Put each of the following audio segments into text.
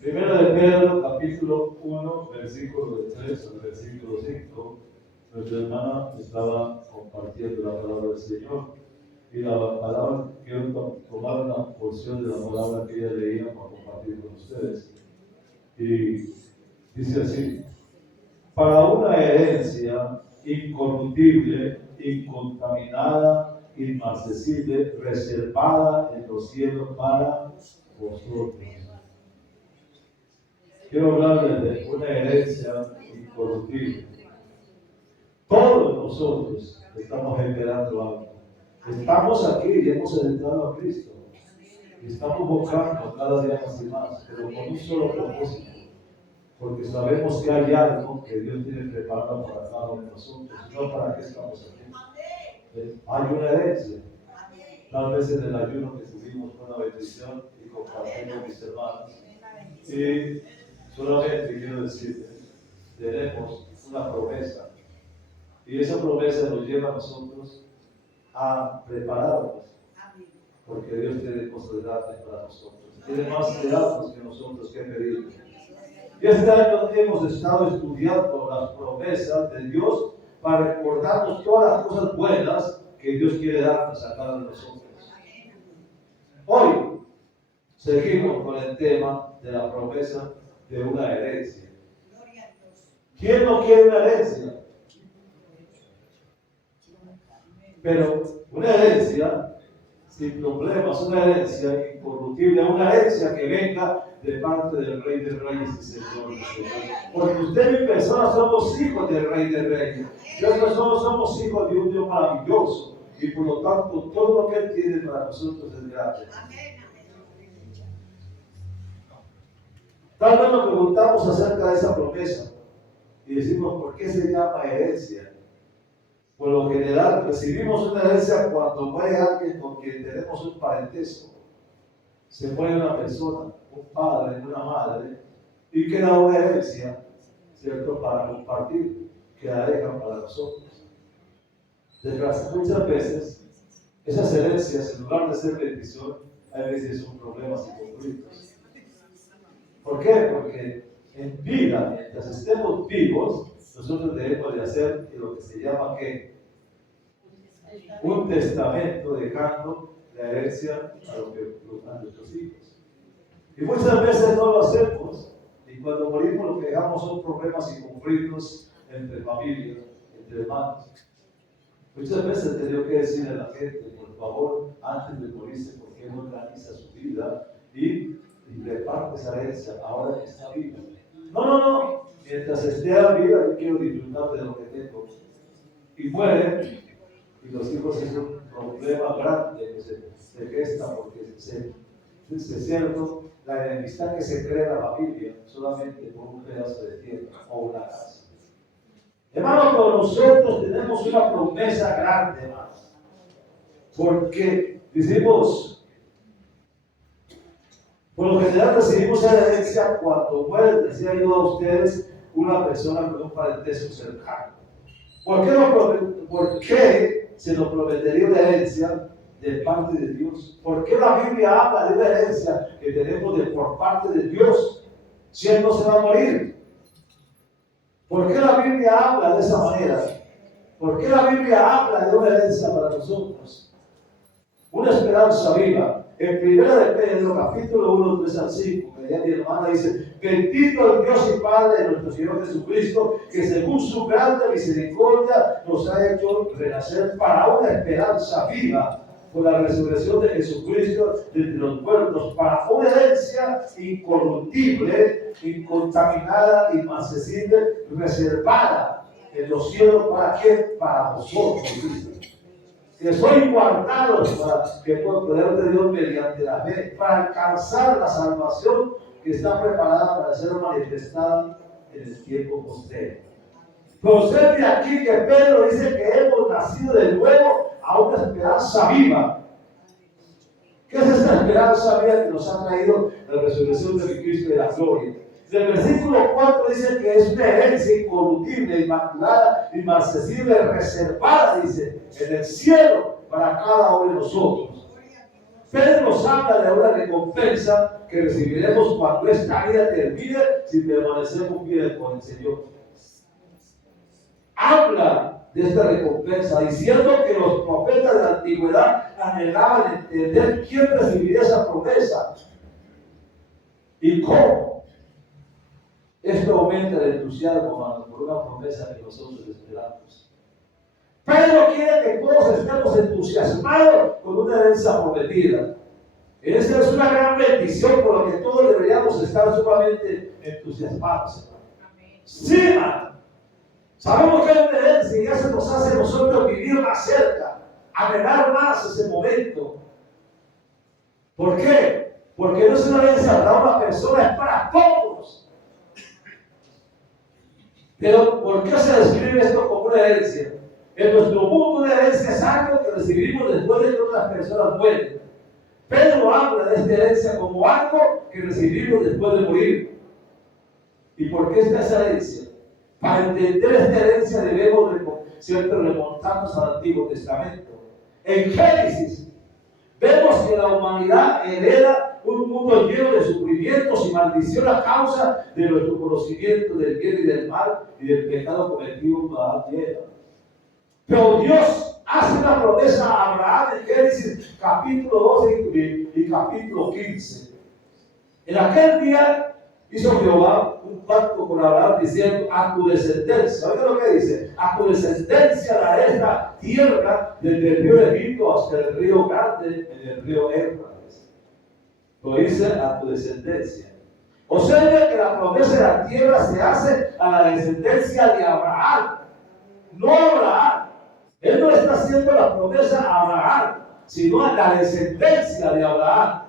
Primera de Pedro, capítulo 1, versículo de 3 al versículo 5. Nuestra hermana estaba compartiendo la palabra del Señor. Y la palabra, quiero tomar una porción de la palabra que ella leía para compartir con ustedes. Y dice así: para una herencia incorruptible, incontaminada, inmarcesible, reservada en los cielos para vosotros. Quiero hablarles de una herencia incorruptible. Todos nosotros estamos esperando algo. Estamos aquí y hemos entrado a Cristo. Y estamos buscando cada día más y más, pero con un solo propósito. Porque sabemos que hay algo que Dios tiene preparado para cada uno de nosotros. No para qué estamos aquí. Hay una herencia. Tal vez en el ayuno que tuvimos fue una bendición y compartimos con mis hermanos. Y solamente quiero decirles, tenemos una promesa. Y esa promesa nos lleva a nosotros a prepararnos. Porque Dios tiene cosas grandes para nosotros. Tiene más de darnos que nosotros que pedir. Y este año hemos estado estudiando las promesas de Dios para recordarnos todas las cosas buenas que Dios quiere darnos a cada uno de nosotros. Hoy seguimos con el tema de la promesa de una herencia. ¿Quién no quiere una herencia? Pero una herencia sin problemas, una herencia incorruptible, una herencia que venga de parte del Rey de Reyes y Señor de Señores. Porque usted y mi persona somos hijos del Rey de Reyes. Nosotros somos hijos de un Dios maravilloso. Y por lo tanto, todo lo que Él tiene para nosotros es grande. Tal vez nos preguntamos acerca de esa promesa y decimos, ¿por qué se llama herencia? Por lo general, recibimos una herencia cuando muere alguien con quien tenemos un parentesco. Se muere una persona, un padre, una madre, y queda una herencia, ¿cierto?, para compartir, que la dejan para nosotros. Muchas veces, esas herencias, en lugar de ser bendición, a veces son problemas y conflictos. ¿Por qué? Porque en vida, mientras estemos vivos, nosotros debemos de hacer lo que se llama ¿qué? Un testamento, dejando la herencia a nuestros hijos. Y muchas veces no lo hacemos, y cuando morimos lo que dejamos son problemas y conflictos entre familias, entre hermanos. Muchas veces he tenido que decirle a la gente, por favor, antes de morirse, ¿por qué no organiza su vida y reparte esa herencia ahora que está viva? No. Mientras esté a vida, yo quiero disfrutar de lo que tengo. Y muere, y los hijos es un problema grande que se gesta, porque es cierto, la enemistad que se crea en la familia solamente por un pedazo de tierra o una casa. Hermanos, pero nosotros tenemos una promesa grande, hermanos, porque decimos, por lo general recibimos la herencia cuando muere, decía yo a ustedes, una persona con un parentesco cercano. ¿Por qué se nos prometería una herencia de parte de Dios? ¿Por qué la Biblia habla de una herencia que tenemos por parte de Dios si Él no se va a morir? ¿Por qué la Biblia habla de esa manera? ¿Por qué la Biblia habla de una herencia para nosotros? Una esperanza viva. En 1 de Pedro, capítulo 1, 3 al 5, que mi hermana dice: bendito el Dios y Padre de nuestro Señor Jesucristo, que según su grande misericordia nos ha hecho renacer para una esperanza viva por la resurrección de Jesucristo de entre los muertos, para una herencia incorruptible, incontaminada, inmarcesible, reservada en los cielos. ¿Para qué? Para vosotros, Cristo, que sois guardados para que por poder de Dios mediante la fe, para alcanzar la salvación que está preparada para ser manifestada en el tiempo postrero. Procede aquí que Pedro dice que hemos nacido de nuevo a una esperanza viva. ¿Qué es esta esperanza viva que nos ha traído la resurrección de Cristo y de la gloria? El versículo 4 dice que es una herencia incorruptible, inmaculada, inmarcesible, reservada, dice, en el cielo para cada uno de nosotros. Pedro nos habla de una recompensa que recibiremos cuando esta vida termine si permanecemos fieles con el Señor. Habla de esta recompensa diciendo que los profetas de la antigüedad anhelaban entender quién recibiría esa promesa y cómo. Esto aumenta el entusiasmo, hermano, por una promesa que nosotros esperamos. Pedro quiere que todos estemos entusiasmados con una herencia prometida. Esa es una gran bendición por lo que todos deberíamos estar sumamente entusiasmados. Sí, hermano. Sabemos que hay una herencia y ya se nos hace a nosotros vivir más cerca, anhelar más ese momento. ¿Por qué? Porque no es una herencia para una persona, es para todos. Pero ¿por qué se describe esto como una herencia? En nuestro mundo una herencia es algo que recibimos después de que otras personas mueren. Pedro habla de esta herencia como algo que recibimos después de morir. ¿Y por qué está esa herencia? Para entender esta herencia debemos siempre remontarnos al Antiguo Testamento. En Génesis vemos que la humanidad hereda un mundo lleno de sufrimientos y maldición a causa de nuestro conocimiento del bien y del mal y del pecado cometido por Adán y Eva. Pero Dios hace una promesa a Abraham en Génesis capítulo 12 y capítulo 15. En aquel día hizo Jehová un pacto con Abraham diciendo: a tu descendencia, oiga lo que dice, a tu descendencia daré esta tierra desde el río de Egipto hasta el río grande en el río Éufrates. Lo dice a tu descendencia. O sea que la promesa de la tierra se hace a la descendencia de Abraham, no a Abraham. Él no está haciendo la promesa a Abraham, sino a la descendencia de Abraham.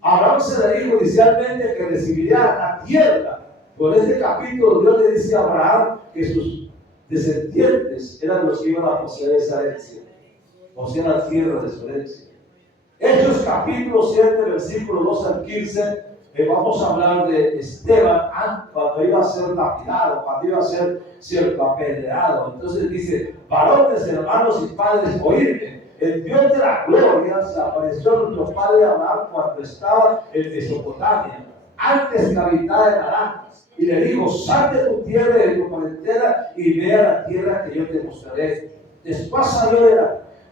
Abraham se le dijo inicialmente que recibiría la tierra. Por este capítulo Dios le dice a Abraham que sus descendientes eran los que iban a poseer esa herencia, o sea, la tierra de su herencia. Hechos capítulo 7, versículo 2 al 15, vamos a hablar de Esteban cuando iba a ser lapidado, cuando iba a ser cierto apedreado. Entonces dice: varones, hermanos y padres, oídme. El Dios de la gloria se apareció a nuestro padre Abraham cuando estaba en Mesopotamia, antes que habitara en Harán, y le dijo: sal de tu tierra y de tu parentela y ve a la tierra que yo te mostraré. Después salió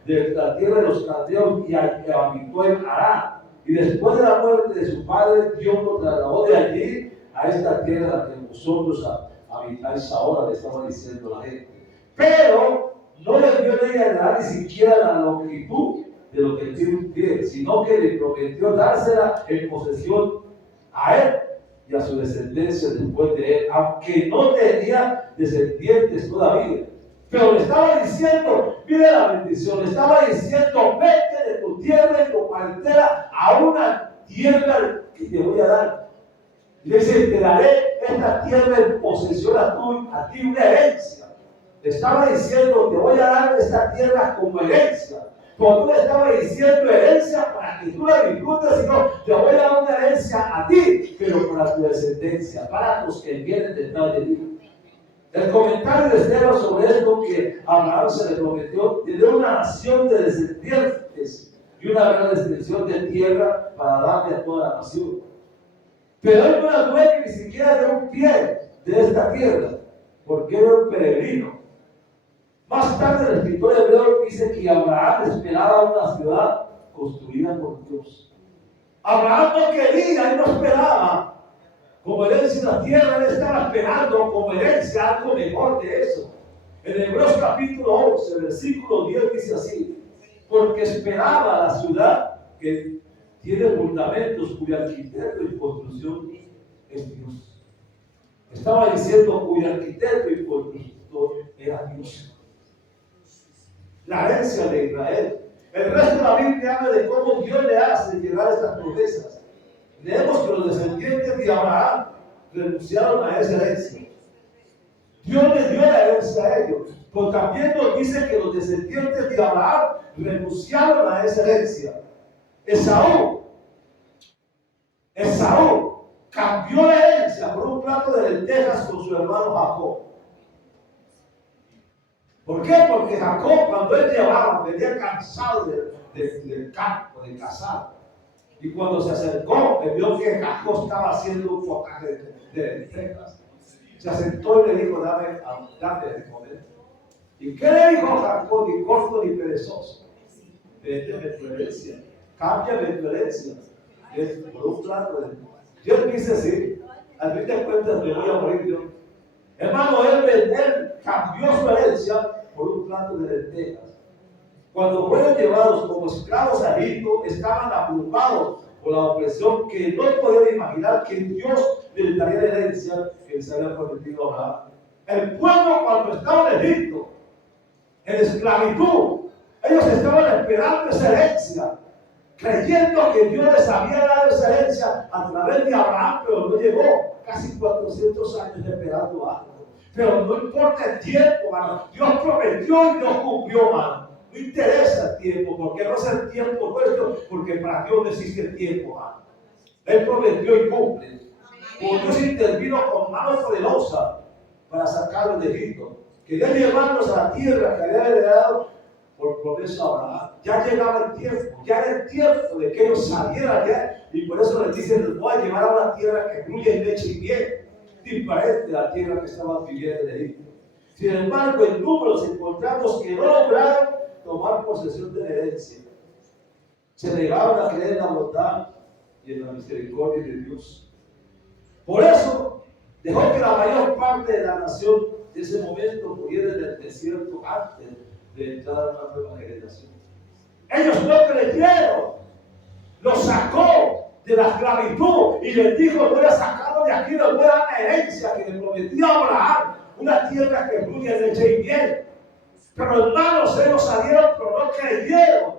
de la tierra de los caldeos y habitó en Harán. Y después de la muerte de su padre, Dios lo trasladó de allí a esta tierra a la que vosotros habitáis ahora, le estaba diciendo la gente. Pero no le dio ley a dar ni siquiera la longitud de lo que tiene un pie, sino que le prometió dársela en posesión a él y a su descendencia después de él, aunque no tenía descendientes todavía. Pero le estaba diciendo, mire la bendición, le estaba diciendo: vete de tu tierra y tu parentela a una tierra que te voy a dar. Le dice: te daré esta tierra en posesión a ti una herencia. Le estaba diciendo: te voy a dar esta tierra como herencia. Pero no le estaba diciendo herencia para que tú la disfrutes, sino te voy a dar una herencia a ti, pero para tu descendencia, para los que vienen detrás de ti. El comentario de Esteban sobre esto, que a Abraham se le prometió tener una nación de descendientes y una gran extensión de tierra para darle a toda la nación. Pero él no era dueño ni siquiera de un pie de esta tierra, porque era un peregrino. Más tarde el escritor hebreo dice que Abraham esperaba una ciudad construida por Dios. Abraham no quería y no esperaba como herencia la tierra, él estaba esperando como herencia algo mejor de eso. En Hebreos capítulo 11, versículo 10 dice así: porque esperaba la ciudad que tiene fundamentos, cuyo arquitecto y construcción es Dios. Estaba diciendo cuyo arquitecto y constructor era Dios. La herencia de Israel. El resto de la Biblia habla de cómo Dios le hace llegar estas promesas. Leemos que los descendientes de Abraham renunciaron a esa herencia. Dios les dio la herencia a ellos. Pero también nos dice que los descendientes de Abraham renunciaron a esa herencia. Esaú cambió la herencia por un plato de lentejas con su hermano Jacob. ¿Por qué? Porque Jacob, cuando él llevaba, venía cansado del campo, de cazar. Y cuando se acercó, él vio que Jacob estaba haciendo un potaje de lentejas. Se sentó y le dijo, dame de comer. ¿Y qué le dijo Jacob? Ni corto ni perezoso. Véndeme tu herencia. Cámbiame tu herencia. Es por un plato de... Dios dice así. Al fin de cuentas me voy a morir yo. Hermano, él cambió su herencia por un plato de lentejas. Cuando fueron llevados como esclavos a Egipto, estaban abrumados por la opresión que no podían imaginar que Dios les daría la herencia que les había prometido a Abraham. El pueblo, cuando estaba en Egipto, en esclavitud, ellos estaban esperando esa herencia, creyendo que Dios les había dado esa herencia a través de Abraham, pero no llegó. Casi 400 años esperando algo. Pero no importa el tiempo, mano. Dios prometió y Dios cumplió, mano. No interesa el tiempo, porque no es el tiempo nuestro, porque para Dios no existe el tiempo, mano. Él prometió y cumple. Como Dios intervino con mano poderosa para sacarlos de Egipto. Quería llevarlos a la tierra que había heredado por promesa a Abraham. Ya llegaba el tiempo, ya era el tiempo de que ellos salieran allá, y por eso les dicen, les voy a llevar a una tierra que fluye en leche y miel, diferente de la tierra que estaban viviendo en Egipto. Sin embargo, en Números encontramos que no lograron tomar posesión de la herencia. Se negaron a creer en la bondad y en la misericordia de Dios. Por eso, dejó que la mayor parte de la nación de ese momento muriera en el desierto antes de entrar a una nueva generación. Ellos no creyeron, los sacó de la esclavitud y les dijo, voy a sacarlo de aquí, les voy a dar la herencia que le prometí a Abraham, una tierra que fluye en leche y miel. Pero hermanos, ellos salieron, pero no creyeron.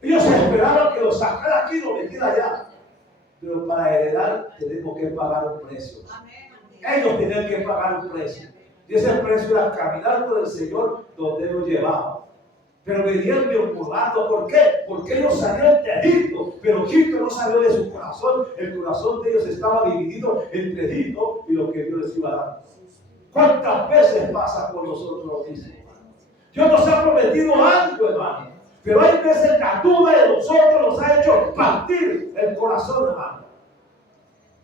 Ellos esperaron que lo sacara aquí y lo metiera allá. Pero para heredar tenemos que pagar un precio. Ellos tenían que pagar un precio. Y ese precio era caminar con el Señor donde los llevaba. Pero venían murmurando. ¿Por qué? Porque ellos salieron de Egipto. Pero Egipto no salió de su corazón. El corazón de ellos estaba dividido entre Egipto y lo que Dios les iba a dar. ¿Cuántas veces pasa con nosotros los mismos? Dios nos ha prometido algo, hermano. Pero hay veces la duda de nosotros nos ha hecho partir el corazón, hermano.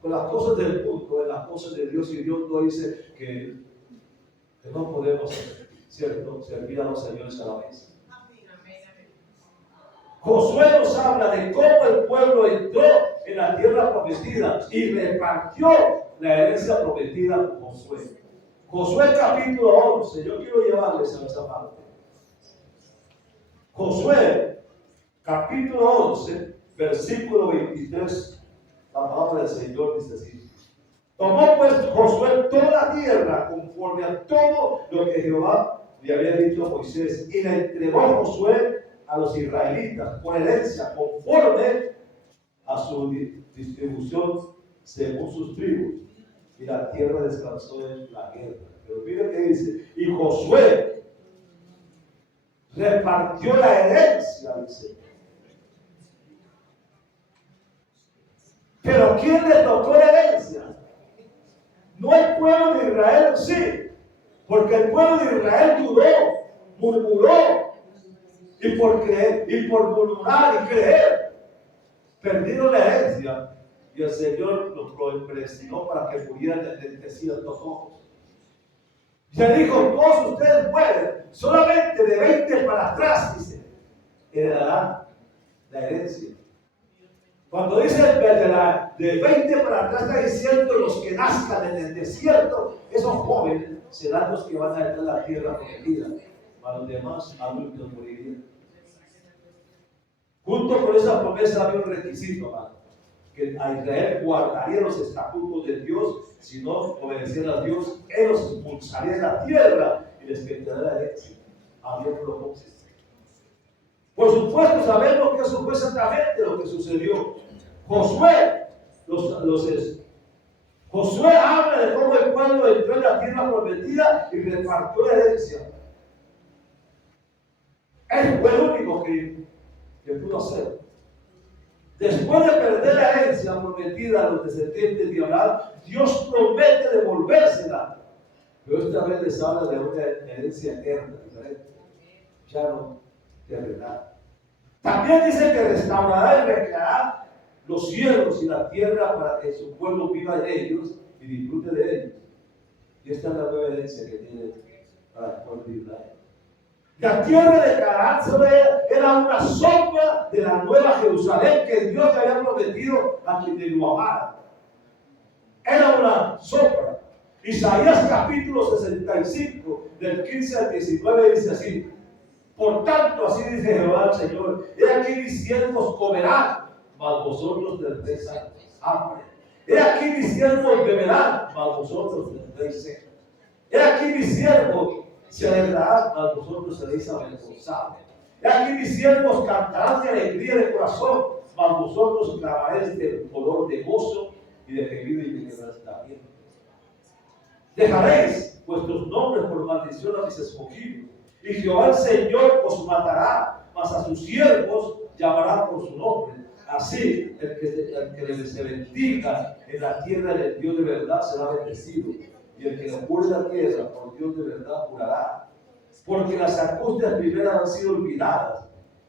Con las cosas del mundo, en las cosas de Dios. Y Dios no dice que no podemos, ¿cierto?, servir a los señores a la vez. Josué nos habla de cómo el pueblo entró en la tierra prometida y repartió la herencia prometida con Josué. Josué capítulo 11, yo quiero llevarles a esa parte. Josué capítulo 11, versículo 23, la palabra del Señor dice así. Tomó pues Josué toda la tierra conforme a todo lo que Jehová le había dicho a Moisés y le entregó Josué a los israelitas por herencia conforme a su distribución según sus tribus, y la tierra descansó en la guerra. Pero mire que dice, y Josué repartió la herencia, dice. Pero ¿quién le tocó la herencia? No el pueblo de Israel en sí, porque el pueblo de Israel dudó, murmuró, y por creer, y por murmurar y creer, perdieron la herencia, y el Señor los predestinó para que murieran en desiertos ojos. Le dijo, todos ustedes mueren, solamente de 20 para atrás, dice, heredarán la herencia. Cuando dice de 20 para atrás, está diciendo los que nazcan en el desierto, esos jóvenes serán los que van a heredar la tierra prometida. Para los demás adultos morirían. Junto con esa promesa había un requisito, hermano, que a Israel guardaría los estatutos de Dios. Si no obedecían a Dios, Él los expulsaría de la tierra y les quitaría la herencia. Había un propósito. Por supuesto, sabemos que eso fue exactamente lo que sucedió. Josué habla de cómo el pueblo entró en la tierra prometida y repartió la herencia. Él fue el único que pudo hacer. Después de perder la herencia prometida a los descendientes de Abraham, Dios promete devolvérsela Pero esta vez les habla de una herencia eterna, diferente, ya no terrenal. También dice que restaurará y recreará los cielos y la tierra para que su pueblo viva en ellos y disfrute de ellos. Y esta es la nueva herencia que tiene para el pueblo de Israel. La tierra de Canaán era una sombra de la nueva Jerusalén que Dios le había prometido a quienes lo amaran. Era una sombra. Isaías capítulo 65, del 15 al 19 dice así: por tanto, así dice Jehová el Señor, he aquí mis siervos comerán, mas vosotros tendréis hambre. He aquí mis siervos beberán, mas vosotros tendréis sed. He aquí mis siervos se alegrarán, mas vosotros seréis avergonzados. He aquí mis siervos cantarán de alegría de corazón, mas vosotros clamaréis del dolor de gozo y de gemido y de quebrantamiento. Dejaréis vuestros nombres por maldición a mis escogidos, y Jehová el Señor os matará, mas a sus siervos llamará por su nombre. Así, el que se bendiga en la tierra del Dios de verdad será bendecido, y el que le jure la tierra por Dios de verdad jurará. Porque las angustias primeras han sido olvidadas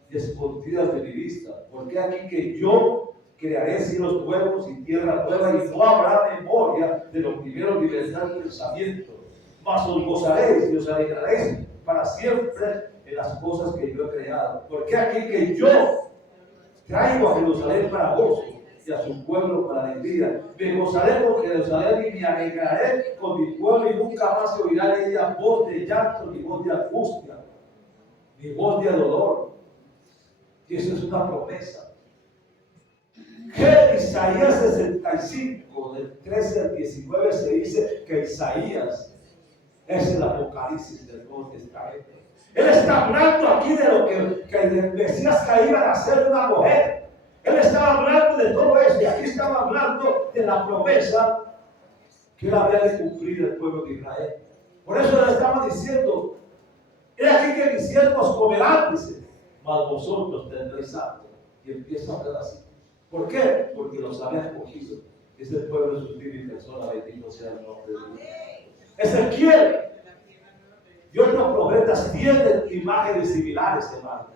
y escondidas de mi vista. Porque aquí que yo crearé cielos nuevos y tierra nueva, y no habrá memoria de los primeros libertad y pensamiento. Mas os gozaréis y os alegraréis para siempre en las cosas que yo he creado. Porque aquí que yo traigo a Jerusalén para gozo y a su pueblo para alegría. Me gozaré con Jerusalén y me alegraré con mi pueblo, y nunca más se oirá de ella voz de llanto, ni voz de angustia, ni voz de dolor. Y eso es una promesa. Que Isaías 65, del 13 al 19, se dice que Isaías es el Apocalipsis del Nuevo Testamento. Él está hablando aquí de lo que el Mesías que iba a ser una mujer. Él estaba hablando de todo eso, y aquí estaba hablando de la promesa que él había de cumplir el pueblo de Israel. Por eso le estaba diciendo: he aquí que mis siervos comerán, dice, mas vosotros tendréis hambre. Y empieza a hablar así. ¿Por qué? Porque los había escogido. Es el pueblo de su espíritu y persona, bendito sea el nombre de Dios. Ezequiel y otros profetas tienen imágenes similares, hermano,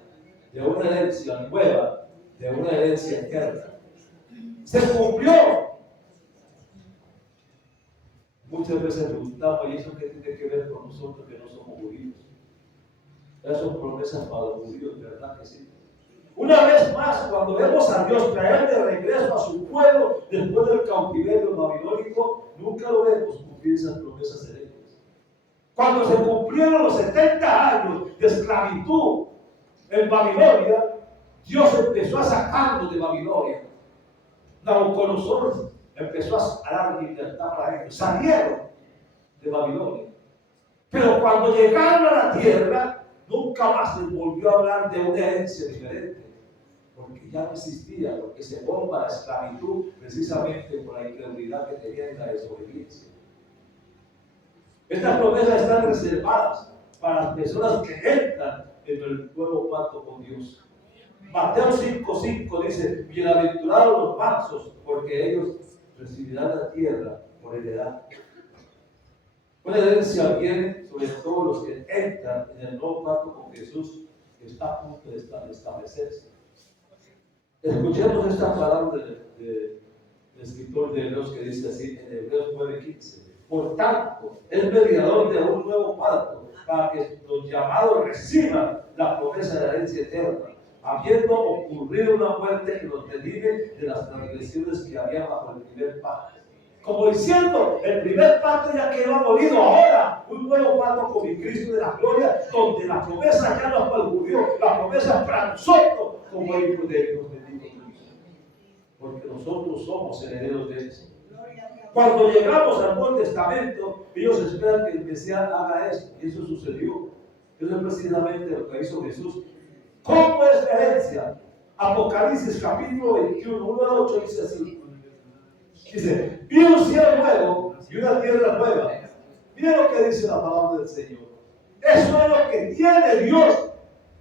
de una herencia nueva, de una herencia eterna. Se cumplió. Muchas veces preguntamos: ¿y eso qué tiene que ver con nosotros que no somos judíos? Esas son promesas para los judíos, ¿verdad que sí? Una vez más, cuando vemos a Dios traer de regreso a su pueblo después del cautiverio babilónico, nunca lo vemos cumplir esas promesas heréticas. Cuando se cumplieron los 70 años de esclavitud en Babilonia, Dios empezó a sacarlos de Babilonia. Nabucodonosor empezó a dar libertad para ellos. Salieron de Babilonia. Pero cuando llegaron a la tierra, nunca más les volvió a hablar de una herencia diferente. Porque ya no existía, porque se bomba la esclavitud precisamente por la incredulidad que tenían en la desobediencia. Estas promesas están reservadas para las personas que entran en el nuevo pacto con Dios. Mateo 5:5 dice: bienaventurados los mansos, porque ellos recibirán la tierra por heredad. Una herencia viene sobre todos los que entran en el nuevo pacto con Jesús, que está a punto de establecerse. Escuchemos esta palabra del escritor de Hebreos, que dice así en Hebreos 9:15: por tanto, es mediador de un nuevo pacto, para que los llamados reciban la promesa de la herencia eterna, habiendo ocurrido una muerte que los redime de las transgresiones que había bajo el primer pacto. Como diciendo, el primer pacto ya quedó abolido, ahora un nuevo pacto con el Cristo de la gloria, donde la promesa ya no es para el judío, la promesa es para nosotros como hijos de Dios, bendito Cristo. Porque nosotros somos herederos de eso. Cuando llegamos al Nuevo Testamento, ellos esperan que el Mesías haga esto, y eso sucedió. Eso es precisamente lo que hizo Jesús. ¿Cómo es la herencia? Apocalipsis capítulo 21, 1 al 8 dice así. Dice: vi un cielo nuevo y una tierra nueva. Mira lo que dice la palabra del Señor. Eso es lo que tiene Dios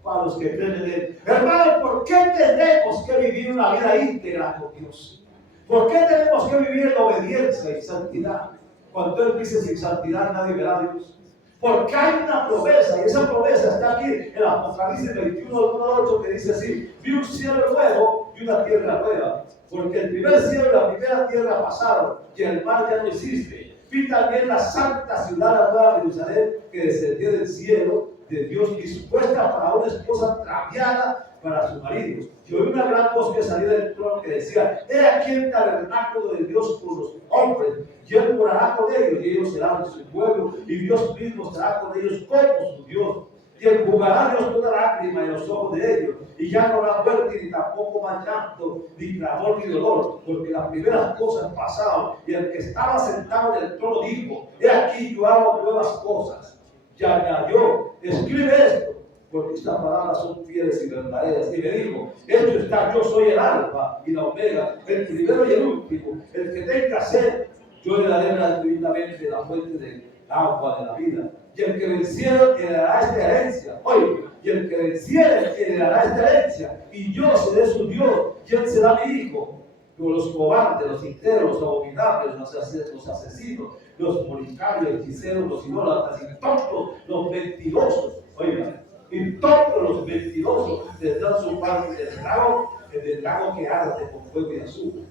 para los que creen en Él. Hermano, ¿por qué tenemos que vivir una vida íntegra con Dios? ¿Por qué tenemos que vivir en obediencia y santidad? Cuando él dice sin santidad nadie verá a Dios. Porque hay una promesa, y esa promesa está aquí en Apocalipsis 21, 8, que dice así: vi un cielo nuevo y una tierra nueva, porque el primer cielo y la primera tierra pasaron, y el mar ya no existe. Vi también la santa ciudad, la nueva Jerusalén, que descendió del cielo de Dios, dispuesta para una esposa ataviada para su marido. Y oí una gran voz que salía del trono que decía: he aquí el tabernáculo de Dios con los hombres, y él morará con ellos, y ellos serán su pueblo, y Dios mismo estará con ellos como su Dios. Y enjugará Dios toda lágrima en los ojos de ellos, y ya no habrá muerte, ni tampoco más llanto, ni clamor, ni dolor, porque las primeras cosas pasaron. Y el que estaba sentado en el trono dijo: he aquí yo hago nuevas cosas. Y añadió: escribe esto, porque estas palabras son fieles y verdaderas. Y me dijo: hecho está, yo soy el alfa y la omega, el primero y el último. El que tenga sed, yo le daré gratuitamente de la fuente del agua de la vida. Y el que venciere heredará esta herencia. Oye, y el que venciere heredará esta herencia, y yo seré su Dios, y él será mi hijo. Como los cobardes, los sinceros, los abominables, los asesinos, los fornicarios, los hechiceros, los idólatras, y todos los mentirosos, oigan, y todos los mentirosos tendrán su parte del lago que arde con fuego y azufre,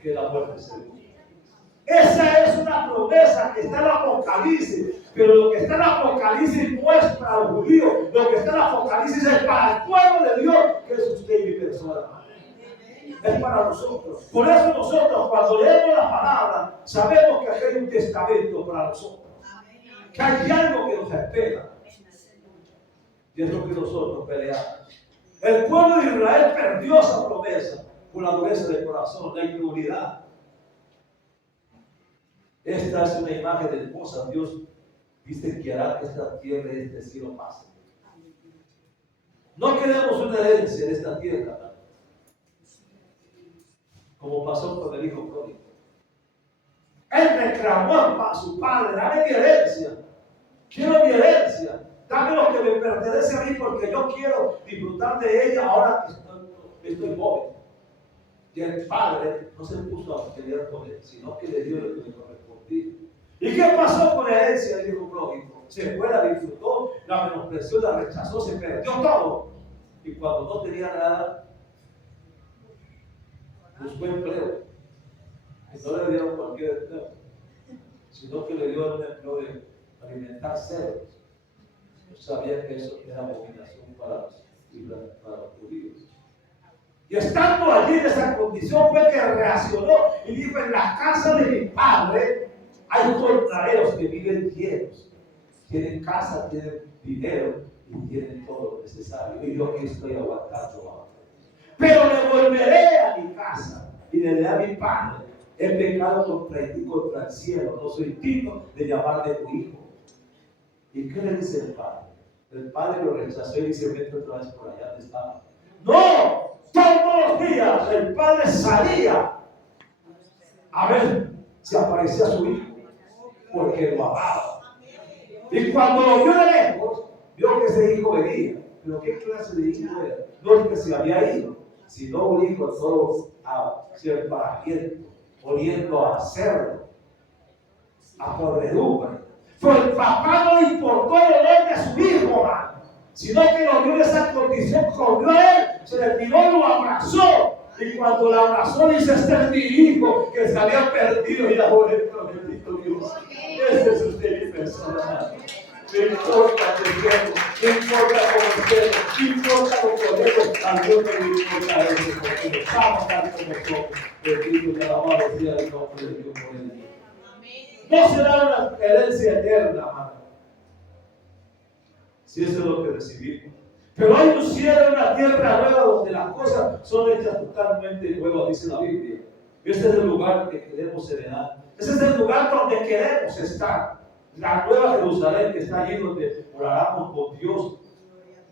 que es la muerte segura. Esa es una promesa que está en el Apocalipsis, pero lo que está en el Apocalipsis no es para los judíos, lo que está en el Apocalipsis es para el pueblo de Dios, que es usted y mi persona. Es para nosotros. Por eso nosotros, cuando leemos la palabra, sabemos que aquí hay un testamento para nosotros, que hay algo que nos espera, y es lo que nosotros peleamos. El pueblo de Israel perdió esa promesa por la dureza del corazón, la incredulidad. Esta es una imagen hermosa. Dios dice que hará que esta tierra y este cielo pasen. No queremos una herencia en esta tierra, como pasó con el hijo pródigo. Él reclamó a su padre: dame mi herencia, quiero mi herencia, dame lo que me pertenece a mí, porque yo quiero disfrutar de ella ahora que estoy joven. Y el padre no se puso a pelear con él, sino que le dio lo que le correspondía. ¿Y qué pasó con la herencia del hijo pródigo? Se fue, la disfrutó, la menospreció, la rechazó, se perdió todo. Y cuando no tenía nada, buscó empleo. Y no le dieron cualquier empleo, sino que le dio el empleo de alimentar cerdos. Yo sabía que eso era abominación para los judíos. Y estando allí en esa condición fue que reaccionó y dijo: en la casa de mi padre hay jornaleros que viven llenos, tienen casa, tienen dinero y tienen todo lo necesario, y yo aquí estoy aguantando. Pero le volveré a mi casa y le diré a mi padre: he pecado contra ti, contra el cielo, no soy digno de llamarme tu hijo. ¿Y qué le dice el padre? El padre lo rechazó y dice: vete otra vez por allá donde estaba. ¡No! Todos los días el padre salía a ver si aparecía su hijo, porque lo amaba. Y cuando lo vio de lejos, vio que ese hijo venía. Pero ¿qué clase de hijo era? No es que se había ido, sino un hijo todo a cierto aliento, oliendo a cerdo, a podredumbre. Pero el papá no le importó el olor de su hijo, man, sino que lo vio en esa condición, corrió a él, se le tiró, lo abrazó. Y cuando lo abrazó, dice: este es mi hijo que se había perdido. Y ahora está bendito Dios. Ese es usted mi persona. No importa el tiempo, no importa cómo esté, no importa lo que podemos, a Dios no le importa eso, porque lo estamos tal como somos. Bendito y alabado sea el nombre de Dios por él. No será una herencia eterna, hermano, si eso es lo que recibimos. Pero hay un cielo y una tierra nueva donde las cosas son hechas totalmente nuevas, dice la Biblia. Este es el lugar que queremos heredar. Ese es el lugar donde queremos estar. La nueva Jerusalén que está allí donde oramos con Dios.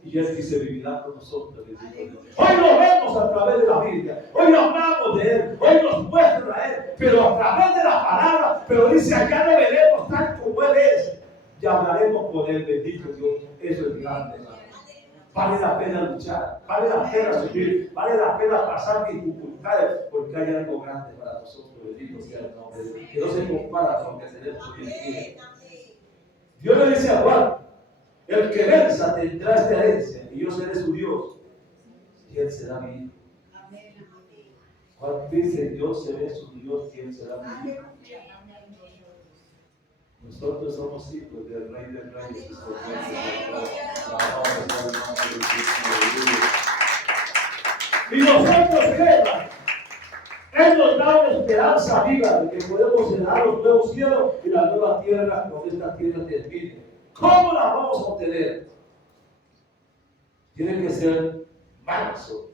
Y Él dice: vivirá con nosotros. Hoy lo vemos a través de la Biblia. Hoy hablamos de Él. Hoy nos muestra a Él. Pero a través de la palabra. Pero dice: allá lo veremos tal como Él es. Y hablaremos con Él. Bendito Dios. Eso es grande, hermano. Vale la pena luchar, vale la pena sufrir, vale la pena pasar dificultades, porque hay algo grande para nosotros. nosotros, bendito sea el nombre de Dios, que no se compara con lo que tenemos hoy en día. Dios le dice a Juan, el que venza tendrá esta herencia, y yo seré su Dios, y él será mi hijo. Juan dice, yo seré su Dios, y él será mi hijo. Nosotros somos hijos del Rey de Reyes. Y nosotros creemos, Él nos da una esperanza viva de que podemos llenar los nuevos cielos y la nueva tierra cuando esta tierra termine. ¿Cómo la vamos a obtener? Tiene que ser manso.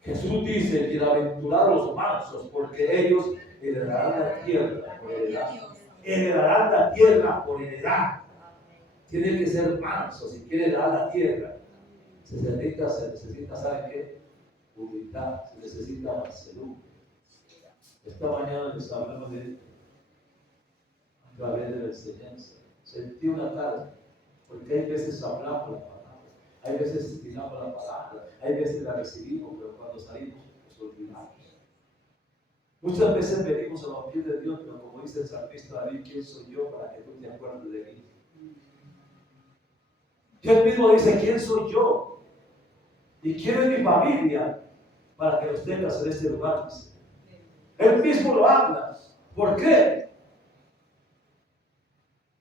Jesús dice, bienaventurados los mansos, porque ellos heredarán la tierra por heredad. Heredarán la tierra por heredad. Tiene que ser manso si quiere heredar la tierra. Se necesita, ¿saben qué? Humildad, se necesita mansedumbre. Esta mañana les hablamos de a través de la enseñanza. Sentí una carga, porque hay veces hablamos la palabra, hay veces estiramos la palabra, hay veces la recibimos, pero cuando salimos nos olvidamos. Muchas veces venimos a los pies de Dios, pero como dice el salmista David, ¿quién soy yo para que tú te acuerdes de mí? Y él mismo dice, ¿quién soy yo? ¿Y quién es mi familia para que los tengas en este lugar? Él mismo lo habla. ¿Por qué?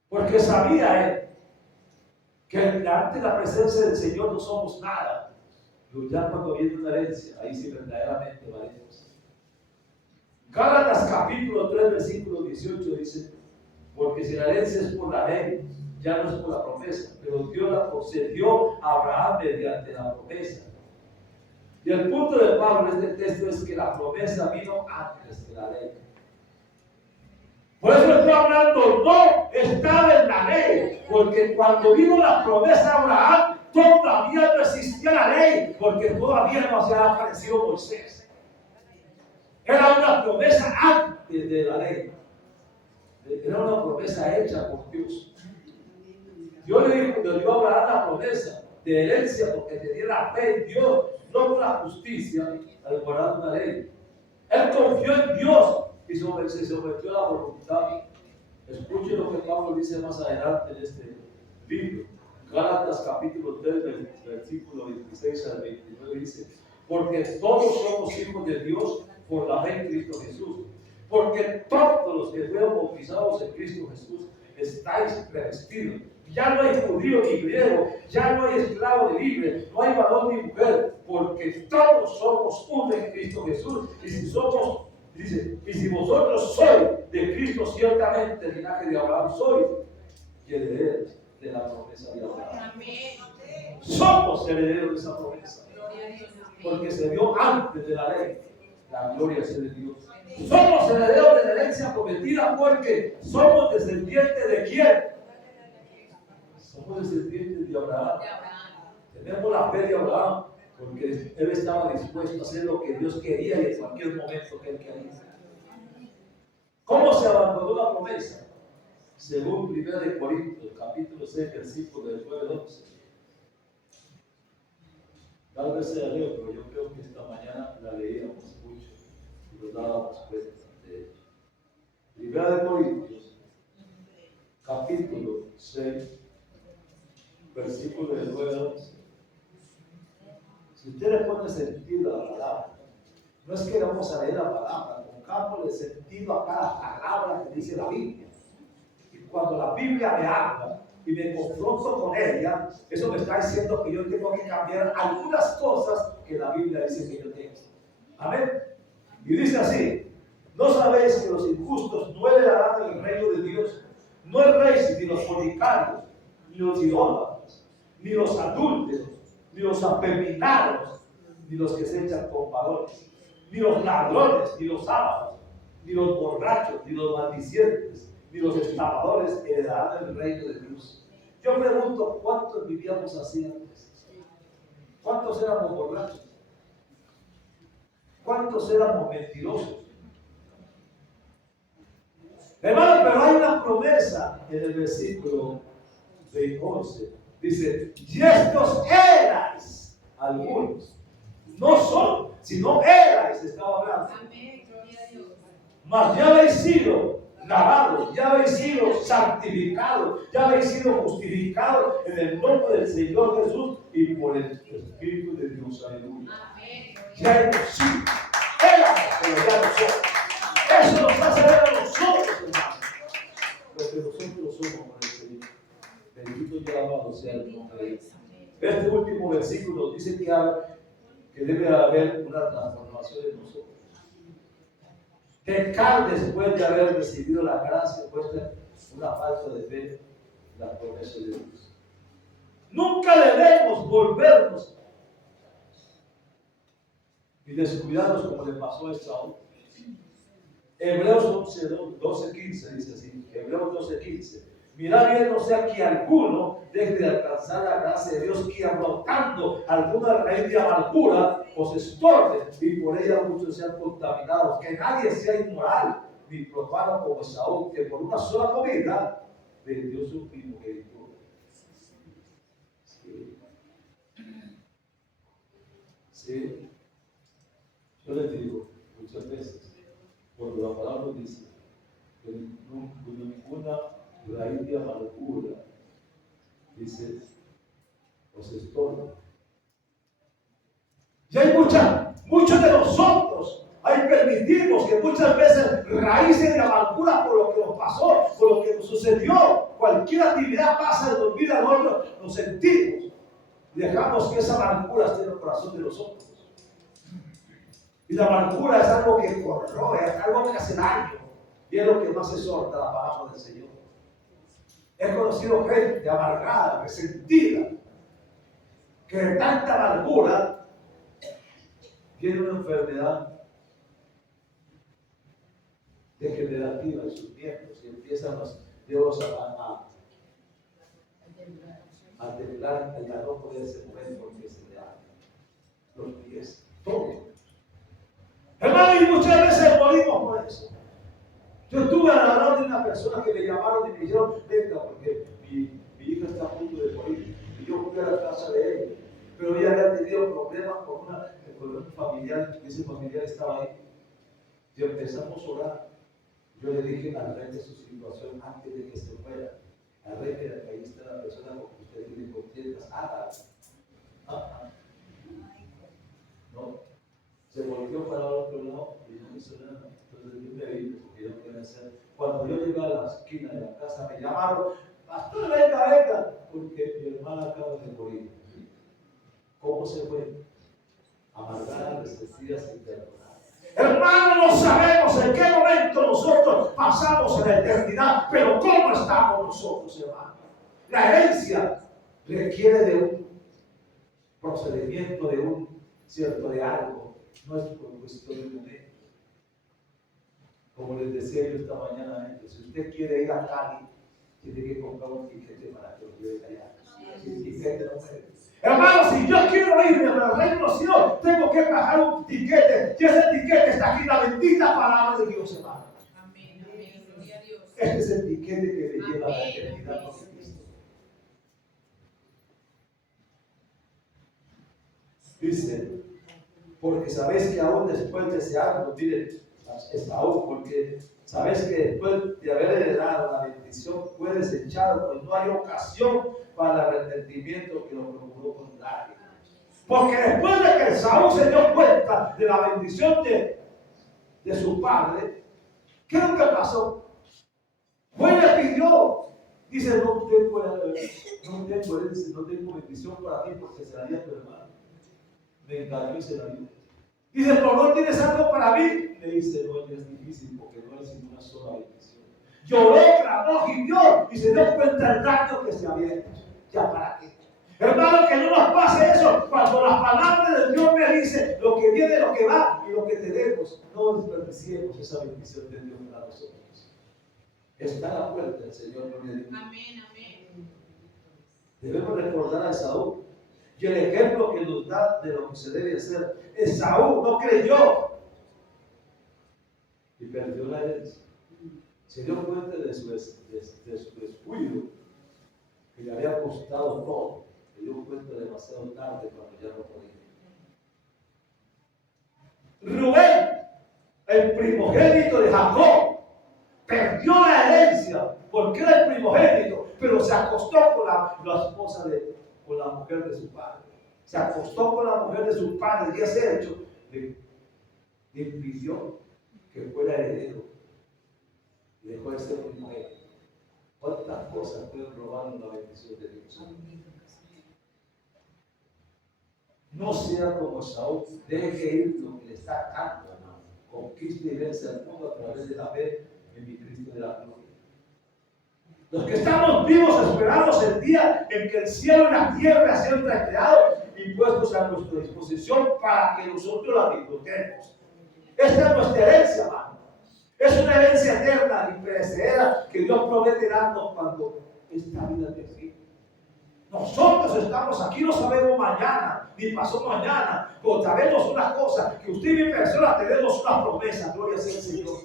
Porque sabía él que ante la presencia del Señor no somos nada. Pero ya cuando viene una herencia, ahí sí verdaderamente valemos. Gálatas capítulo 3, versículo 18 dice, porque si la herencia es por la ley, ya no es por la promesa, pero Dios la concedió a Abraham mediante la promesa. Y el punto de Pablo en este texto es que la promesa vino antes de la ley. Por eso estoy hablando, no estaba en la ley, porque cuando vino la promesa de Abraham, todavía no existía la ley, porque todavía no se había aparecido Moisés. Era una promesa antes de la ley. Era una promesa hecha por Dios. Dios le dio a Abraham la promesa de herencia porque tenía la fe en Dios, no por la justicia, al guardar una ley. Él confió en Dios y se sometió a la voluntad. Escuchen lo que Pablo dice más adelante en este libro. Gálatas capítulo 3, versículo 26 al 29 dice, porque todos somos hijos de Dios por la fe en Cristo Jesús. Porque todos los que fueron bautizados en Cristo Jesús estáis revestidos. Ya no hay judío ni griego, ya no hay esclavo ni libre, no hay varón ni mujer, porque todos somos uno en Cristo Jesús. Y si somos, dice, y si vosotros sois de Cristo, ciertamente el linaje de Abraham sois, y herederos de la promesa de Abraham. Somos herederos de esa promesa, porque se dio antes de la ley. La gloria sea de Dios. Somos herederos de la herencia prometida porque somos descendientes de ¿quién? Somos descendientes de Abraham. Tenemos la fe de Abraham porque él estaba dispuesto a hacer lo que Dios quería y en cualquier momento que él quería. ¿Cómo se abandonó la promesa? Según 1 Corintios, capítulo 6, versículo del 9 al 11. Tal vez sea leo, pero yo creo que esta mañana la leíamos mucho y nos dábamos cuenta de ello. 1 Corintios, capítulo 6, versículo del 9 al 11. Si usted le pone sentido a la palabra, no es que vamos a leer la palabra, pongámosle sentido a cada palabra que dice la Biblia. Y cuando la Biblia me habla y me confronto con ella, eso me está diciendo que yo tengo que cambiar algunas cosas que la Biblia dice que yo tengo. Amén. Y dice así, ¿no sabéis que los injustos no heredarán el reino de Dios? No el rey, ni los fornicarios, ni los idólatras, ni los adúlteros, ni los afeminados, ni los que se echan con varones, ni los ladrones, ni los ávaros, ni los borrachos, ni los maldicientes, ni los estafadores heredarán el reino de Dios. Yo pregunto, ¿cuántos vivíamos así antes? ¿Cuántos éramos borrachos? ¿Cuántos éramos mentirosos? Hermano, pero hay una promesa en el versículo 11. Dice, y estos erais algunos, no son, sino erais, estaba hablando. Amén, gloria a Dios. Mas ya habéis sido lavados, ya habéis sido santificados, ya habéis sido justificados en el nombre del Señor Jesús y por el Espíritu de Dios. Aleluya. Amén. Ya hemos sido, éramos, pero ya no somos. Eso nos hace ver a nosotros, hermanos, lo que nosotros somos por el Señor. Bendito y alabado sea el nombre de Dios. Este último versículo dice que debe haber una transformación en nosotros. Pecar después de haber recibido la gracia puesta una falta de fe en la promesa de Dios. Nunca debemos volvernos y descuidarnos como le pasó a Esaú. Hebreos 12:15 dice así, Hebreos 12:15. Mirad bien, no sea que alguno deje de alcanzar la gracia de Dios, que brotando alguna raíz de amargura os estorbe y por ella muchos sean contaminados. Que nadie sea inmoral ni profano como Esaú, que por una sola comida vendió su primogenitura. Sí. Yo les digo muchas veces, cuando la palabra dice que ninguna raíz de amargura, dice, os estorba. Y hay muchos de nosotros, ahí permitimos que muchas veces raíces de amargura por lo que nos pasó, por lo que nos sucedió, cualquier actividad pasa en nuestra vida, nosotros nos sentimos, dejamos que esa amargura esté en el corazón de nosotros. Y la amargura es algo que corroe, es algo que hace daño. Y es lo que más exhorta la palabra del Señor. He conocido gente amargada, resentida, que de tanta amargura tiene una enfermedad degenerativa en sus miembros y empiezan los dedos a temblar y a no poderse mover porque se le dan los pies, todo. Hermano, y muchas veces morimos por eso. Yo estuve al lado de una persona que me llamaron y me dijeron, venga, porque mi hija está a punto de morir. Y yo fui a la casa de ella. Pero ella había tenido problemas con un familiar, y ese familiar estaba ahí. Y empezamos a orar. Yo le dije al rey de su situación antes de que se fuera. Al rey que ahí está la persona con que usted tiene contiendas, hágalo. No. Se volvió para el otro lado y no hizo nada. Entonces yo me vine porque yo quería hacer. Cuando yo llegué a la esquina de la casa, me llamaron, pastor, venga, porque mi hermana acaba de morir. ¿Cómo se fue? Amargada, resentida, sin perdonar. Hermano, no sabemos en qué momento nosotros pasamos en la eternidad, pero ¿cómo estamos nosotros, hermano? La herencia requiere de un procedimiento, de un cierto de algo. No es por cuestión de momento. Como les decía yo esta mañana, si usted quiere ir a Cali, tiene que comprar un tiquete para que lo lleve allá. El tiquete no puede. Hermano, si yo quiero irme al reino de los cielos, tengo que pagar un tiquete. Y ese tiquete está aquí, la bendita palabra de Dios, hermano. Amén, amén, gloria a Dios. Este es el tiquete que le lleva a la eternidad con Cristo. Dice, porque sabéis que aún después de ese acto, mire, Esaú, porque sabes que después de haber heredado la bendición fue desechado, pues no hay ocasión para el arrepentimiento que lo procuró contrario. Porque después de que Esaú se dio cuenta de la bendición de su padre, ¿qué es lo que pasó? Fue y le pidió, dice, no tengo bendición para ti porque se la di a tu hermano. Me engañó y se la dio. Dice, pero no tienes algo para mí. Le dice, no, es difícil porque no es ninguna sola bendición. Lloró, clamó, gimió y se dio cuenta del daño que se había hecho. ¿Ya para qué? Hermano, que no nos pase eso. Cuando la palabra de Dios me dice lo que viene, lo que va y lo que tenemos, no desperdiciemos esa bendición de Dios para nosotros. Está a la puerta el Señor. Amén, amén. Debemos recordar a Esaú. Y el ejemplo que nos da de lo que se debe hacer. Esaú no creyó y perdió la herencia. Se dio cuenta de su descuido, que le había costado todo. Se dio cuenta demasiado tarde cuando ya no podía. Rubén, el primogénito de Jacob, perdió la herencia porque era el primogénito, pero se acostó con la esposa con la mujer de su padre. Se acostó con la mujer de su padre y ese hecho le impidió que fuera heredero y dejó de ser primogénito. ¿Cuántas cosas pueden robar la bendición de Dios? No sea como Saúl, deje ir lo que le está dando, hermano. Conquiste y vence al mundo a través de la fe en mi Cristo de la gloria. Los que estamos vivos esperamos el día en que el cielo y la tierra sean recreados y puestos a nuestra disposición para que nosotros la disfrutemos. Esta es nuestra herencia, hermano. Es una herencia eterna y perecedera que Dios promete darnos cuando esta vida termine. Nosotros estamos aquí, no sabemos mañana, ni pasó mañana, pero sabemos una cosa, que usted y mi persona tenemos una promesa, gloria sea el Señor.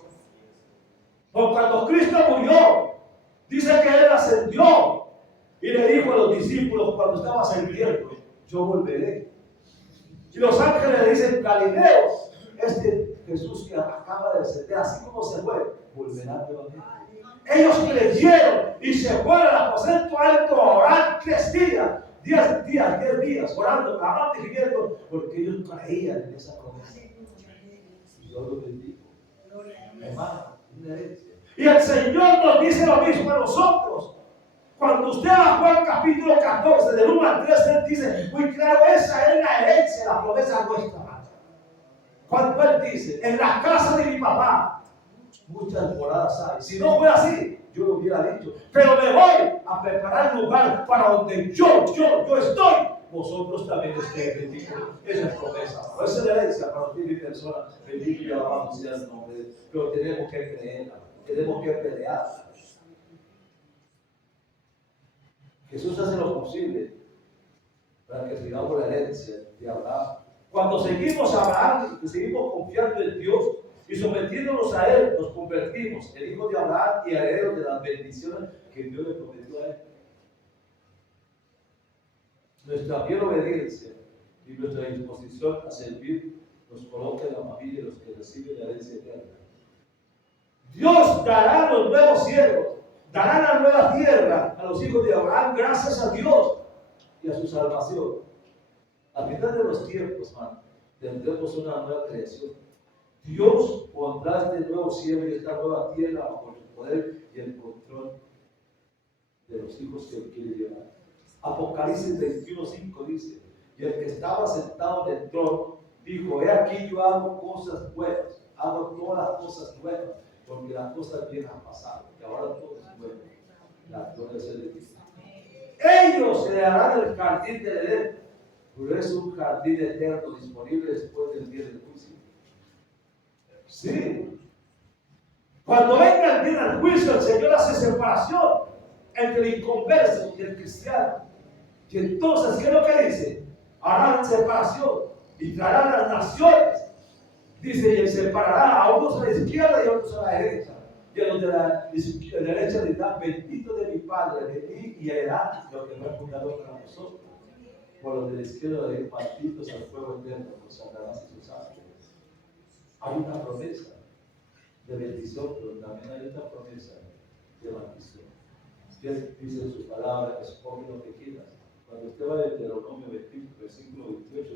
Porque cuando Cristo murió, dice que Él ascendió y le dijo a los discípulos cuando estaba sirviendo, yo volveré. Y los ángeles le dicen, Galileos, este Jesús que acaba de ascender, así como se fue, volverá nuevamente. Ellos creyeron y se fueron al aposento alto a orar 3 días, 10 días, orando, clamando y pidiendo, porque ellos creían en esa promesa. Y Dios los bendijo. Hermano, una herencia. Y el Señor nos dice lo mismo a nosotros. Cuando usted va a Juan capítulo 14, del 1 al 3, Él dice, muy claro, esa es la herencia, la promesa nuestra. Cuando Él dice, en la casa de mi papá, muchas moradas hay. Si no fuera así, yo lo hubiera dicho. Pero me voy a preparar lugar para donde yo estoy. Vosotros también estéis, bendito. Esa es promesa. Esa es la herencia para ti, mi persona. Bendito y alabado sea el nombre. Pero tenemos que creerla. Tenemos que pelear. Jesús hace lo posible para que sigamos la herencia de Abraham. Cuando seguimos a Abraham y seguimos confiando en Dios y sometiéndonos a Él, nos convertimos en hijos de Abraham y herederos de las bendiciones que Dios le prometió a Él. Nuestra fiel obediencia y nuestra disposición a servir nos coloca en la familia de los que reciben la herencia eterna. Dios dará los nuevos cielos, dará la nueva tierra a los hijos de Abraham gracias a Dios y a su salvación. Al final de los tiempos, hermano, tendremos una nueva creación. Dios pondrá este nuevo cielo y esta nueva tierra bajo el poder y el control de los hijos que Él quiere llevar. Apocalipsis 21:5 dice, y el que estaba sentado en el trono dijo, he aquí yo hago cosas nuevas, hago todas las cosas nuevas, porque las cosas viejas han pasado, y ahora todo es nuevo. La gloria sea de Cristo. Ellos se harán el jardín del Edén, pero es un jardín eterno disponible después del día del juicio. Sí. Cuando venga el día del juicio, el Señor hace separación entre el inconverso y el cristiano. Y entonces, ¿qué es lo que dice? Harán separación y traerán las naciones. Dice, y él separará a unos a la izquierda y a otros a la derecha. Y a los de la derecha dirán, bendito de mi Padre, de ti, y heredará lo que no es fundado para nosotros. Por los de la izquierda de partidos al fuego eterno, con Satanás y sus ángeles. Hay una promesa de bendición, pero también hay otra promesa de maldición. Dios dice en su palabra, escoge lo que quieras. Cuando usted va de Deuteronomio 20, versículo 28,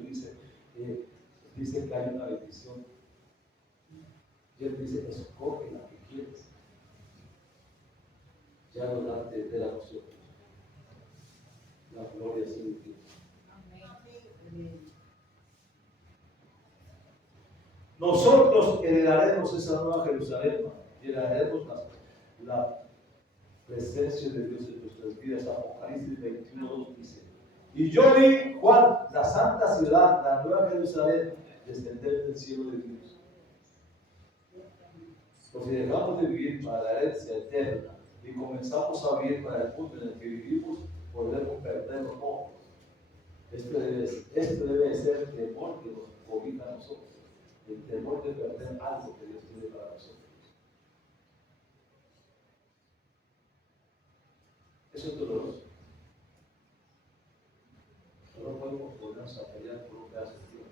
dice que hay una bendición. Y Él dice, escoge la que quieras. Ya nos da a entender a nosotros. La gloria sea de Dios. Nosotros heredaremos esa nueva Jerusalén y heredaremos la presencia de Dios en nuestras vidas. Apocalipsis 21:2 dice, y yo vi, Juan, la santa ciudad, la nueva Jerusalén, descender del cielo de Dios. Pues si dejamos de vivir para la herencia eterna y comenzamos a vivir para el mundo en el que vivimos, podemos perderlo todo. Esto debe ser el temor que nos cobija a nosotros. El temor de perder algo que Dios tiene para nosotros. Eso es doloroso. No podemos ponernos a pelear por un pedazo de tierra.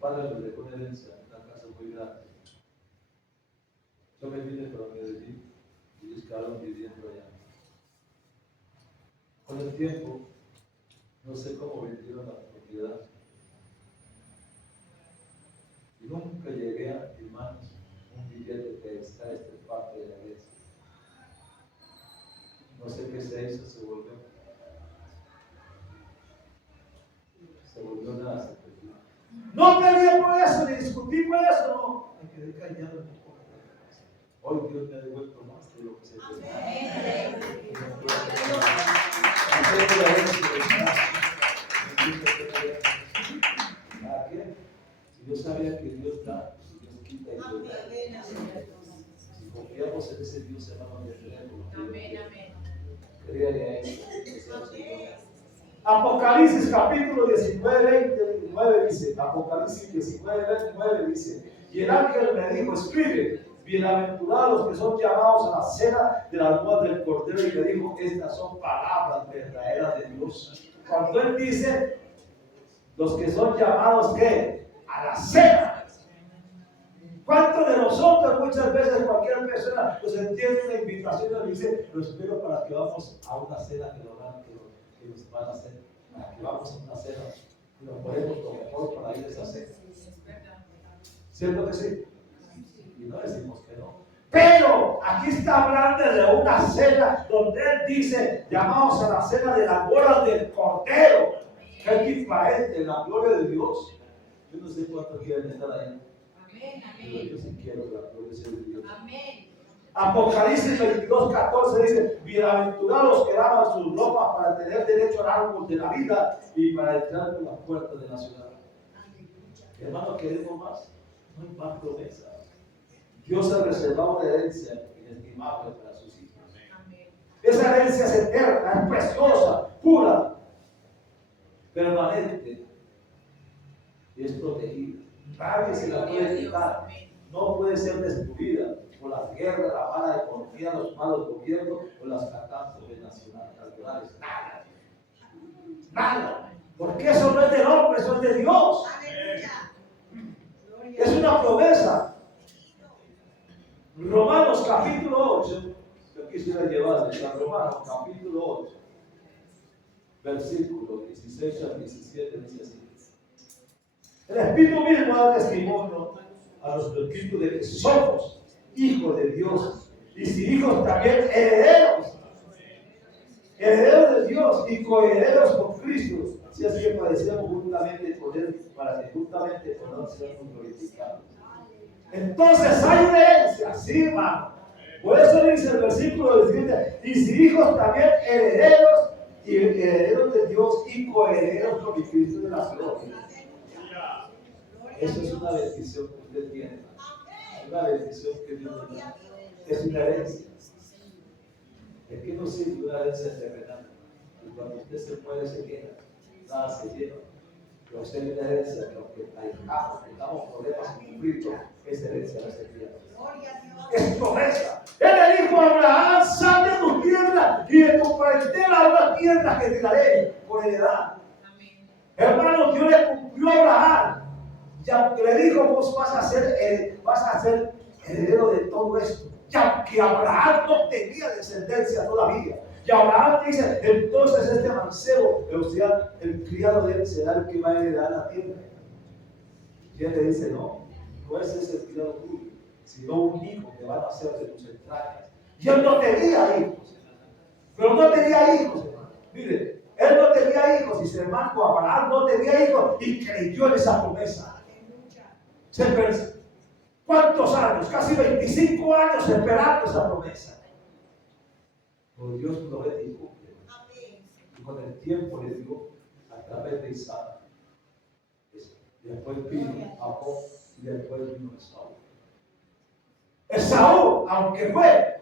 padre me dejó una herencia, una casa muy grande. Yo me vine para Medellín y ellos quedaron viviendo allá. Con el tiempo, no sé cómo vendieron la propiedad. Y nunca llegué a mis manos un billete que está esta parte de la herencia. No sé qué se hizo, se volvió nada, se perdió. No peleé por eso, ni discutí por eso, no. Me quedé callado un poco. Hoy Dios me ha devuelto más de lo que se perdió. ¿Para qué? Si yo sabía que Dios da, Dios quita y Dios da. Si confiamos en ese Dios, hermano, de tenerlo. Amén, amén. Créale a Él. Apocalipsis capítulo 19, 29 dice, Apocalipsis 19, 29 dice, y el ángel me dijo, escribe, bienaventurados los que son llamados a la cena de las bodas del Cordero, y me dijo, estas son palabras verdaderas de Dios. Cuando él dice, los que son llamados, ¿qué? A la cena. ¿Cuántos de nosotros muchas veces cualquier persona nos entiende una invitación y nos dice, lo espero para que vamos a una cena que nos van a hacer, para que vamos a una cena y nos ponemos lo mejor para ir a esa cena? ¿Cierto que sí? Y no decimos que no. Pero aquí está hablando de una cena donde él dice, llamados a la cena de las bodas del Cordero, que es equivalente, la gloria de Dios. Yo no sé cuántos quieren estar ahí. Amén, Pero yo amén. sí quiero que la gloria sea de Dios. Amén. Apocalipsis 22, 14 dice, bienaventurados los que lavan sus ropas para tener derecho al árbol de la vida y para entrar por las puertas de la ciudad. Hermano, ¿queremos más? No hay más promesa. Dios ha reservado una herencia inestimable para sus hijos. Amén. Esa herencia es eterna, es preciosa, pura, permanente y es protegida. Nadie se la puede quitar. No puede ser destruida por las guerras, la mala economía, los malos gobiernos o las catástrofes nacionales. Nada. Nada. Porque eso no es del hombre, eso es de Dios. Es una promesa. Romanos capítulo 8. Yo quisiera llevarles a Romanos capítulo 8. Versículo 16 al 17 dice así. El Espíritu mismo da testimonio a los espíritus de que somos hijos de Dios. Y si hijos también herederos. Herederos de Dios y coherederos con Cristo. Si así que padecemos juntamente con Él para que juntamente podamos ser glorificados. Entonces hay una herencia, sí, hermano. Por eso dice el versículo 17. Y si hijos también herederos y herederos de Dios y coherederos con Cristo de la gloria. Eso es una bendición que usted tiene. Una bendición que Dios nos da. Es una herencia. ¿De qué nos sirve una herencia terrenal? Y cuando usted se muere se queda. Nada se llena. Pero usted tiene una herencia que aunque tengamos problemas y conflictos, esa herencia no se pierde. Es promesa. Él le dijo a Abraham, sal de tu tierra y de tu parentela a una tierra que te daré por heredad. Hermano, Dios le cumplió a Abraham. Y aunque le dijo, vos vas a ser heredero de todo esto. Y aunque Abraham no tenía descendencia todavía. Y Abraham dice, entonces este mancebo, o sea, el criado de él será el que va a heredar la tierra. Y él le dice, no ese es el criado tuyo, sino un hijo que va a nacer de tus entrañas. Y él no tenía hijos. Pero no tenía hijos, hermano. Mire, él no tenía hijos y sin embargo Abraham no tenía hijos y creyó en esa promesa. ¿Cuántos años? Casi 25 años esperando esa promesa. Pero Dios promete y cumple. Y con el tiempo le dio a través de Isaac. Después vino Jacob y después vino Esaú. Esaú, aunque fue,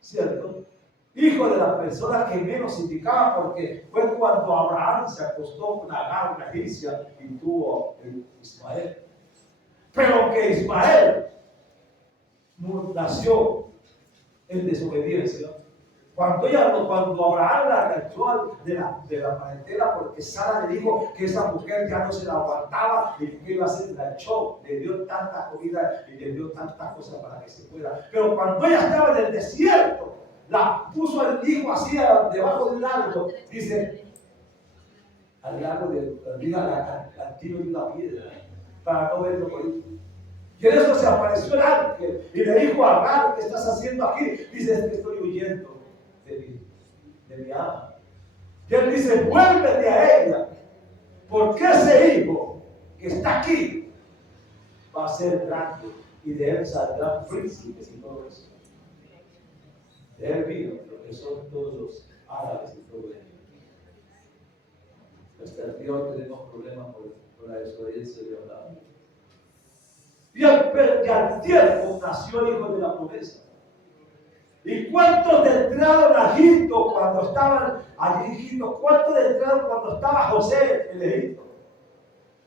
¿cierto?, hijo de la persona que menos indicaba, porque fue cuando Abraham se acostó con Agar, una egipcia, y tuvo Ismael. Pero que Ismael nació en desobediencia, Cuando Abraham la rechazó de la parentela, porque Sara le dijo que esa mujer ya no se la aguantaba y que iba a hacer, la echó, le dio tanta comida y le dio tantas cosas para que se fuera. Pero cuando ella estaba en el desierto, la puso al hijo así debajo de un árbol, dice, al tiro de una piedra, para no verlo morir. Y en eso se apareció el ángel y le dijo a Abraham, ¿qué estás haciendo aquí? Dice, es que estoy huyendo de mi ama. Y él dice, vuélvete a ella, porque ese hijo que está aquí va a ser grande y de él saldrán príncipes y todo eso. De él vino lo que son todos los árabes y todo eso. Hasta el día hoy tenemos problemas por la desobediencia de Abraham. Y al tiempo nació el hijo de la promesa. ¿Y cuántos entraron a Egipto cuando estaban allí en Egipto? ¿Cuántos entraron cuando estaba José en Egipto?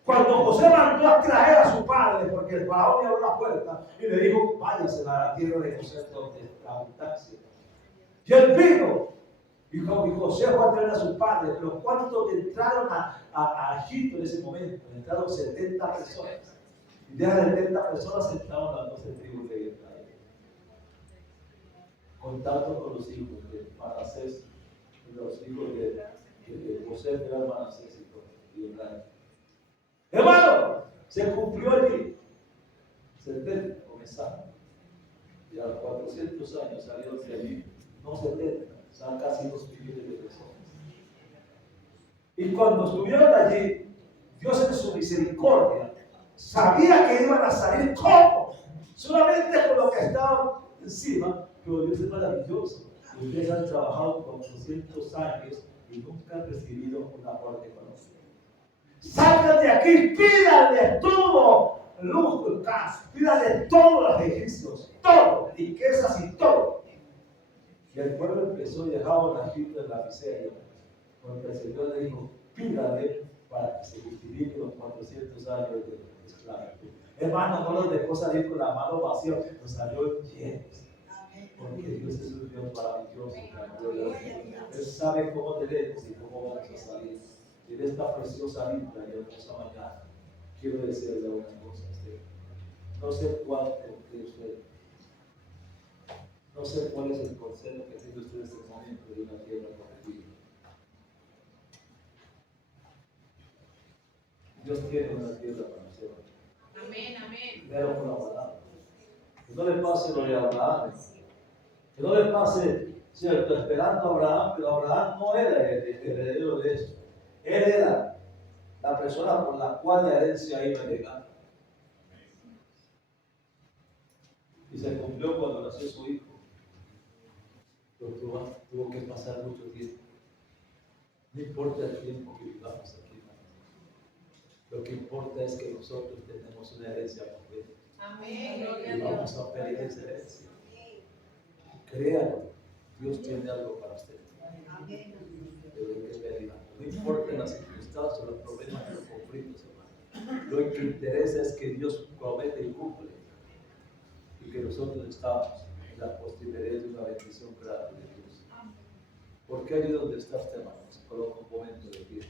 Cuando José mandó a traer a su padre, porque el faraón le abrió la puerta y le dijo, váyase a la tierra de José, donde está abundancia. Y él vino, y José fue a traer a su padre, pero ¿cuántos entraron a Egipto en ese momento? Entraron 70 personas. Y de las 70 personas entraron las 12 tribus de Israel. Contacto con los hijos de Manasés, los hijos de José, de Manasés y de Israel. Hermano, se cumplió allí. 70 comenzaron. Y a los 400 años salieron de allí, no 70, son casi 2 millones de personas. Y cuando estuvieron allí, Dios en su misericordia sabía que iban a salir como, solamente con lo que estaban encima, pero Dios es maravilloso. Ustedes han trabajado por 200 años y nunca han recibido una orden económica. Salgan de aquí, pídanle todo lujo, pídanle todos los egipcios, todo, riquezas y todo. Y el pueblo empezó y dejaron a Egipto en la miseria, porque el Señor le dijo, pídale para que se justifique los 400 años de esclavitud. Hermano, no los dejó salir con la mano vacía, los salió llenos. Porque Dios es un Dios maravilloso. Él sabe cómo tenemos y cómo vamos a salir. Y de esta preciosa vida y hermosa mañana, quiero decirle una cosa a usted. No sé cuánto cree usted. No sé cuál es el consejo que tiene usted en este momento de una tierra prometida. Dios tiene una tierra para usted. Amén, amén. Primero con la palabra. Que no le pase lo de Abraham. Que no le pase, cierto, esperando a Abraham, pero Abraham no era el heredero de eso. Él era la persona por la cual la herencia iba a llegar. Y se cumplió cuando nació su hijo. Pero tuvo que pasar mucho tiempo. No importa el tiempo que vivamos aquí. Lo que importa es que nosotros tenemos una herencia completa. Amén. Y vamos a obtener esa herencia. Créalo, Dios tiene algo para usted. Pero hay que pedirla. No importa las circunstancias, los problemas, los conflictos, hermano. Lo que interesa es que Dios promete y cumple. Y que nosotros estamos en la postrimería de una bendición grande de Dios. Porque allí donde está usted, hermano, se coloca un momento de pie.